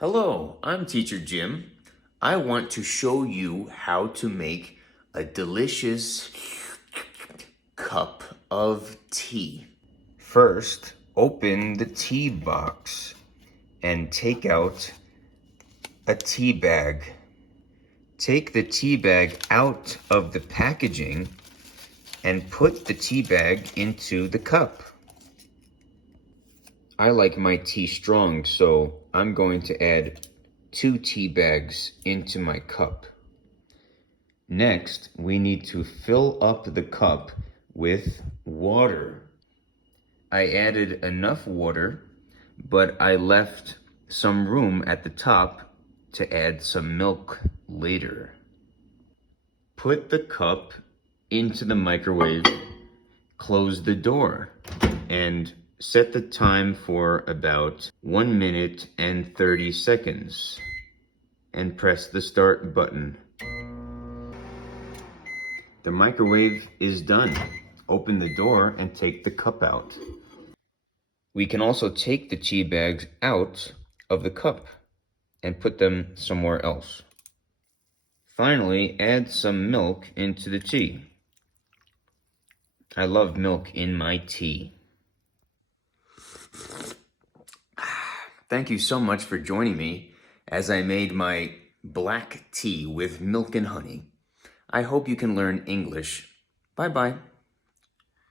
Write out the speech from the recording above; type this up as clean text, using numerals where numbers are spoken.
Hello, I'm Teacher Jim. I want to show you how to make a delicious cup of tea. First, open the tea box and take out a tea bag. Take the tea bag out of the packaging and put the tea bag into the cup. I like my tea strong, so I'm going to add 2 tea bags into my cup. Next, we need to fill up the cup with water. I added enough water, but I left some room at the top to add some milk later. Put the cup into the microwave, close the door, and set the time for about 1 minute and 30 seconds, and press the start button. The microwave is done. Open the door and take the cup out. We can also take the tea bags out of the cup and put them somewhere else. Finally, add some milk into the tea. I love milk in my tea. Thank you so much for joining me as I made my black tea with milk and honey. I hope you can learn English. Bye-bye.